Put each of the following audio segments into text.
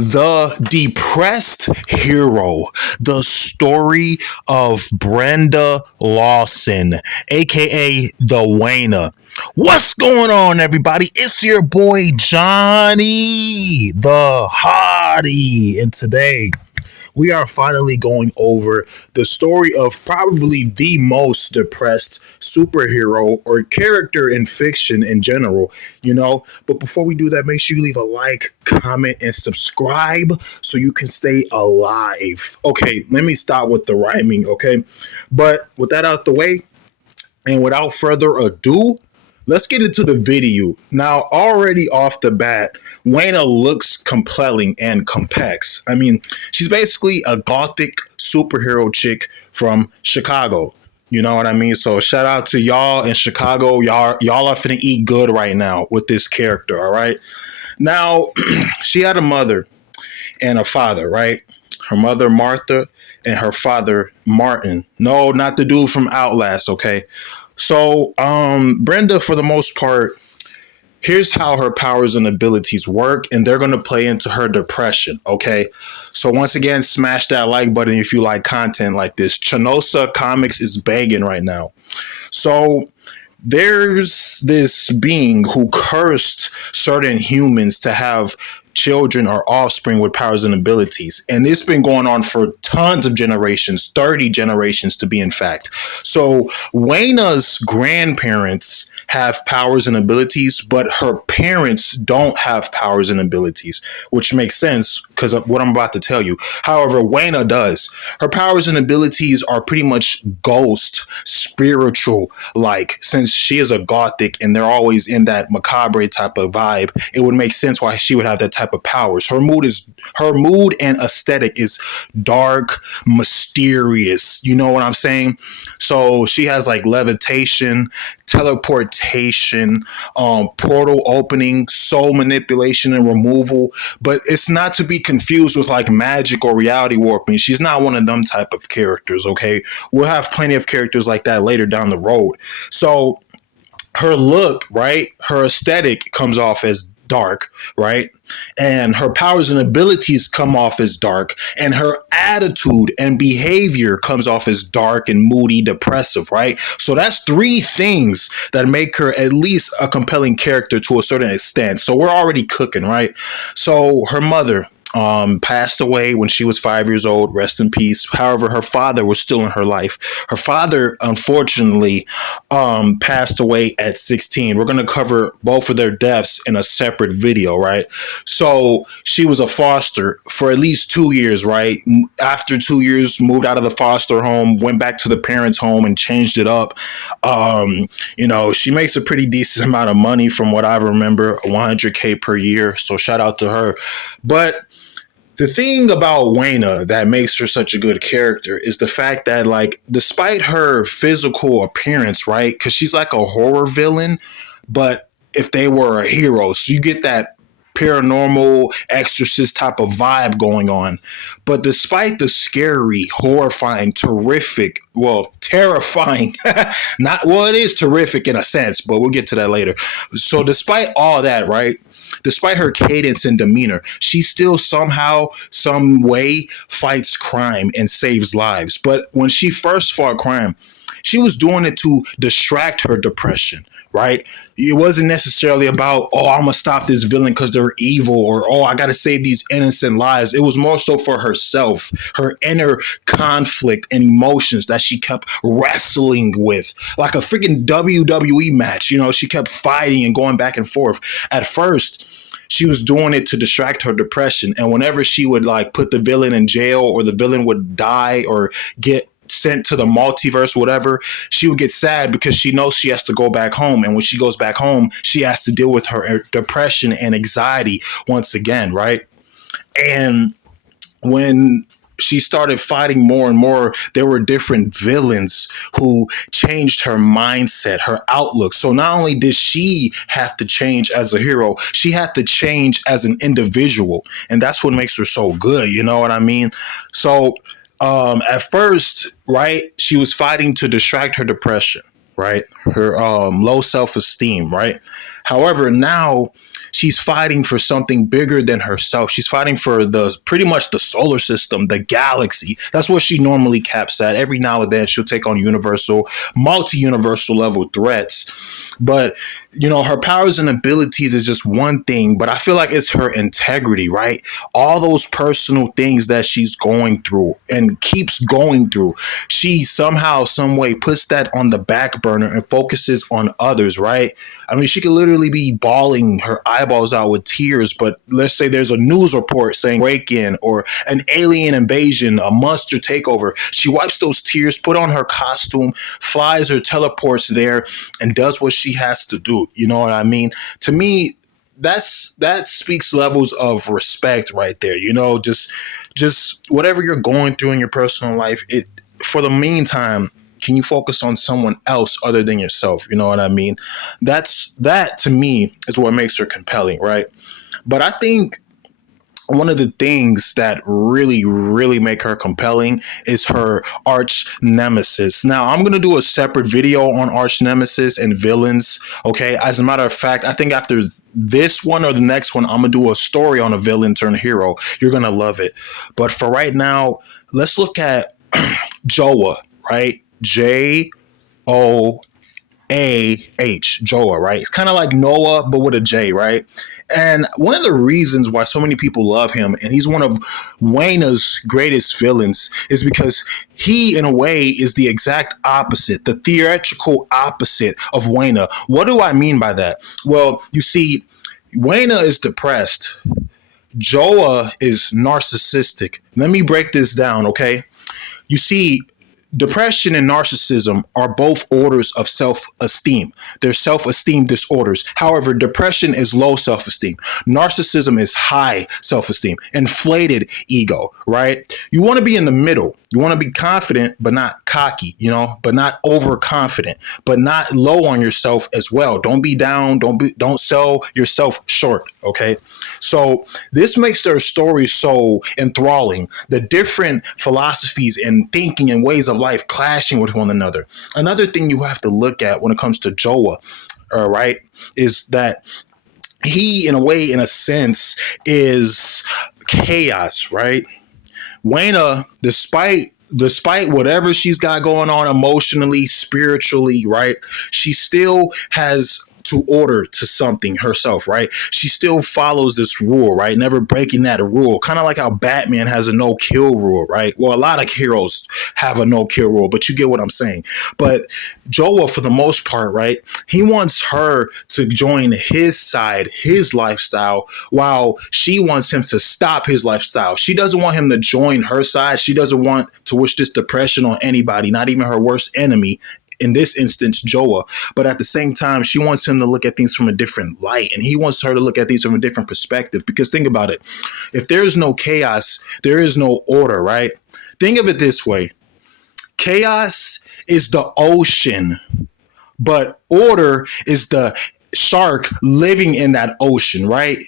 The Depressed Hero, the story of Brenda Lawson, aka the Wayna. What's going on, everybody? It's your boy Johnny, the Hottie, and today we are finally going over the story of probably the most depressed superhero or character in fiction in general, you know. But before we do that, make sure you leave a like, comment, and subscribe so you can stay alive. Okay, let me stop with the rhyming, okay? But with that out the way, and without further ado, let's get into the video. Now, already off the bat, Wayna looks compelling and complex. I mean, she's basically a gothic superhero chick from Chicago. You know what I mean? So shout out to y'all in Chicago. Y'all are finna eat good right now with this character, all right? Now, she had a mother and a father, right? Her mother, Martha, and her father, Martin. No, not the dude from Outlast, okay? So, Brenda, for the most part, here's how her powers and abilities work, and they're going to play into her depression, okay? So, once again, smash that like button if you like content like this. Chanosa Comics is begging right now. So, there's this being who cursed certain humans to have children or offspring with powers and abilities. And it's been going on for tons of generations, 30 generations to be in fact. So Wayna's grandparents have powers and abilities, but her parents don't have powers and abilities, which makes sense because of what I'm about to tell you. However, Wayna does. Her powers and abilities are pretty much ghost, spiritual, like since she is a gothic and they're always in that macabre type of vibe, it would make sense why she would have that type of powers. Her mood and aesthetic is dark, mysterious. You know what I'm saying? So she has like levitation, teleportation, portal opening, soul manipulation and removal, but it's not to be confused with like magic or reality warping. She's not one of them type of characters, okay? We'll have plenty of characters like that later down the road. So her look, right? Her aesthetic comes off as dark, right? And her powers and abilities come off as dark, and her attitude and behavior comes off as dark and moody, depressive, right? So that's three things that make her at least a compelling character to a certain extent. So we're already cooking, right? So her mother passed away when she was 5 years old. Rest in peace. However, her father was still in her life. Her father, unfortunately, passed away at 16. We're going to cover both of their deaths in a separate video, right? So she was a foster for at least 2 years, right? After 2 years, moved out of the foster home, went back to the parents' home and changed it up. You know, she makes a pretty decent amount of money from what I remember, 100K per year. So shout out to her. But the thing about Wayna that makes her such a good character is the fact that, like, despite her physical appearance, right? Because she's like a horror villain, but if they were a hero, so you get that paranormal exorcist type of vibe going on. But despite the scary, horrifying, terrific, well, terrifying, not, well, it is terrific in a sense, but we'll get to that later. So despite all that, right? Despite her cadence and demeanor, she still somehow, some way fights crime and saves lives. But when she first fought crime, she was doing it to distract her depression, right? It wasn't necessarily about, oh, I'm going to stop this villain because they're evil, or, oh, I got to save these innocent lives. It was more so for herself, her inner conflict and emotions that she kept wrestling with, like a freaking WWE match. You know, she kept fighting and going back and forth. At first, she was doing it to distract her depression. And whenever she would like put the villain in jail, or the villain would die or get sent to the multiverse, whatever, she would get sad because she knows she has to go back home. And when she goes back home, she has to deal with her depression and anxiety once again, right? And when she started fighting more and more, there were different villains who changed her mindset, her outlook. So not only did she have to change as a hero, she had to change as an individual. And that's what makes her so good. You know what I mean? So at first, right, she was fighting to distract her depression, right? Her low self-esteem, right? However, now she's fighting for something bigger than herself. She's fighting for the pretty much the solar system, the galaxy. That's what she normally caps at. Every now and then she'll take on universal, multi-universal level threats. But her powers and abilities is just one thing, but I feel like it's her integrity, right? All those personal things that she's going through and keeps going through. She somehow, some way puts that on the back burner and focuses on others, right? I mean, she could literally be bawling her eyeballs out with tears, but let's say there's a news report saying break-in or an alien invasion, a monster takeover. She wipes those tears, put on her costume, flies or teleports there, and does what she has to do. You know what I mean? To me, that speaks levels of respect right there. Just whatever you're going through in your personal life, it for the meantime, can you focus on someone else other than yourself? You know what I mean? That to me is what makes her compelling, right? But I think one of the things that really, really make her compelling is her arch nemesis. Now, I'm going to do a separate video on arch nemesis and villains. Okay. As a matter of fact, I think after this one or the next one, I'm going to do a story on a villain turned hero. You're going to love it. But for right now, let's look at Joa, right? Joah, Joah, right? It's kind of like Noah, but with a J, right? And one of the reasons why so many people love him, and he's one of Wayna's greatest villains, is because he, in a way, is the exact opposite, the theatrical opposite of Wayna. What do I mean by that? Well, you see, Wayna is depressed. Joah is narcissistic. Let me break this down, okay? You see, depression and narcissism are both orders of self-esteem. They're self-esteem disorders. However, depression is low self-esteem. Narcissism is high self-esteem, inflated ego, right? You want to be in the middle. You want to be confident, but not cocky, but not overconfident, but not low on yourself as well. Don't be down. Don't sell yourself short. Okay. So this makes their story so enthralling. The different philosophies and thinking and ways of life clashing with one another. Another thing you have to look at when it comes to Joah, right, is that he, in a way, in a sense, is chaos, right? Wayna, despite whatever she's got going on emotionally, spiritually, right, she still has to order to something herself, right? She still follows this rule, right? Never breaking that rule. Kind of like how Batman has a no-kill rule, right? Well, a lot of heroes have a no-kill rule, but you get what I'm saying. But Joah, for the most part, right, he wants her to join his side, his lifestyle, while she wants him to stop his lifestyle. She doesn't want him to join her side. She doesn't want to wish this depression on anybody, not even her worst enemy. In this instance, Joah, but at the same time, she wants him to look at things from a different light, and he wants her to look at things from a different perspective. Because think about it. If there is no chaos, there is no order, right? Think of it this way. Chaos is the ocean, but order is the shark living in that ocean, right?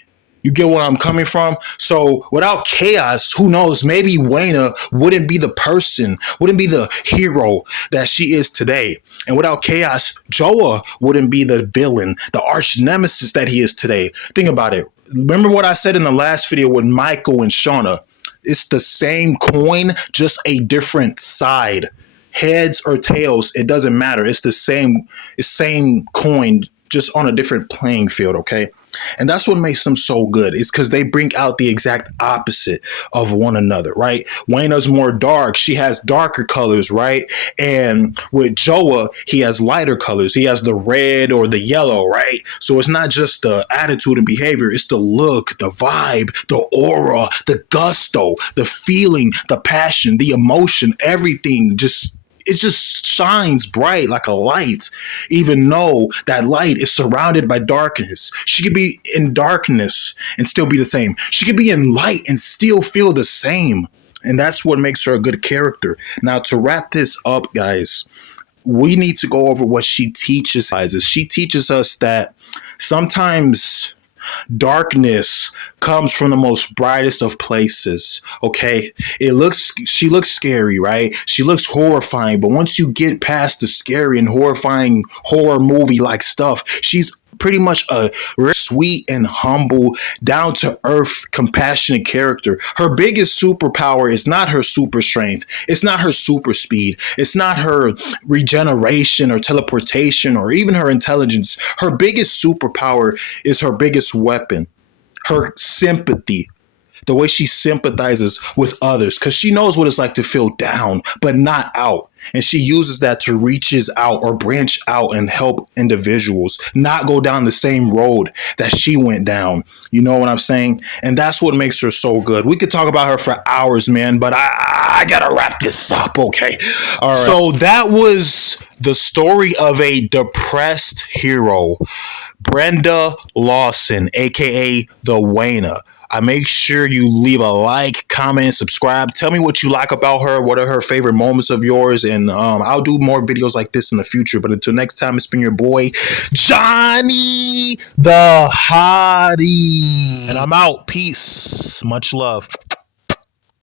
You get where I'm coming from? So without chaos, who knows? Maybe Wayna wouldn't be the person, wouldn't be the hero that she is today. And without chaos, Joah wouldn't be the villain, the arch nemesis that he is today. Think about it. Remember what I said in the last video with Michael and Shauna? It's the same coin, just a different side. Heads or tails, it doesn't matter. It's the same coin, just on a different playing field, okay? And that's what makes them so good. It's because they bring out the exact opposite of one another, right? Wayna's more dark. She has darker colors, right? And with Joah, he has lighter colors. He has the red or the yellow, right? So it's not just the attitude and behavior. It's the look, the vibe, the aura, the gusto, the feeling, the passion, the emotion, everything it just shines bright like a light, even though that light is surrounded by darkness. She could be in darkness and still be the same. She could be in light and still feel the same. And that's what makes her a good character. Now, to wrap this up, guys, we need to go over what she teaches us. She teaches us that sometimes darkness comes from the most brightest of places. Okay. She looks scary, right? She looks horrifying. But once you get past the scary and horrifying horror movie like stuff, she's pretty much a very sweet and humble, down to earth, compassionate character. Her biggest superpower is not her super strength. It's not her super speed. It's not her regeneration or teleportation or even her intelligence. Her biggest superpower is her biggest weapon, her sympathy, the way she sympathizes with others, because she knows what it's like to feel down but not out, and she uses that to reaches out or branch out and help individuals not go down the same road that she went down. You know what I'm saying? And that's what makes her so good. We could talk about her for hours, man, but I gotta wrap this up. Okay, all right. So that was the story of a depressed hero, Brenda Lawson, aka the Wayna. I make sure you leave a like, comment, and subscribe. Tell me what you like about her. What are her favorite moments of yours? And I'll do more videos like this in the future. But until next time, it's been your boy, Johnny the Hottie. And I'm out. Peace. Much love.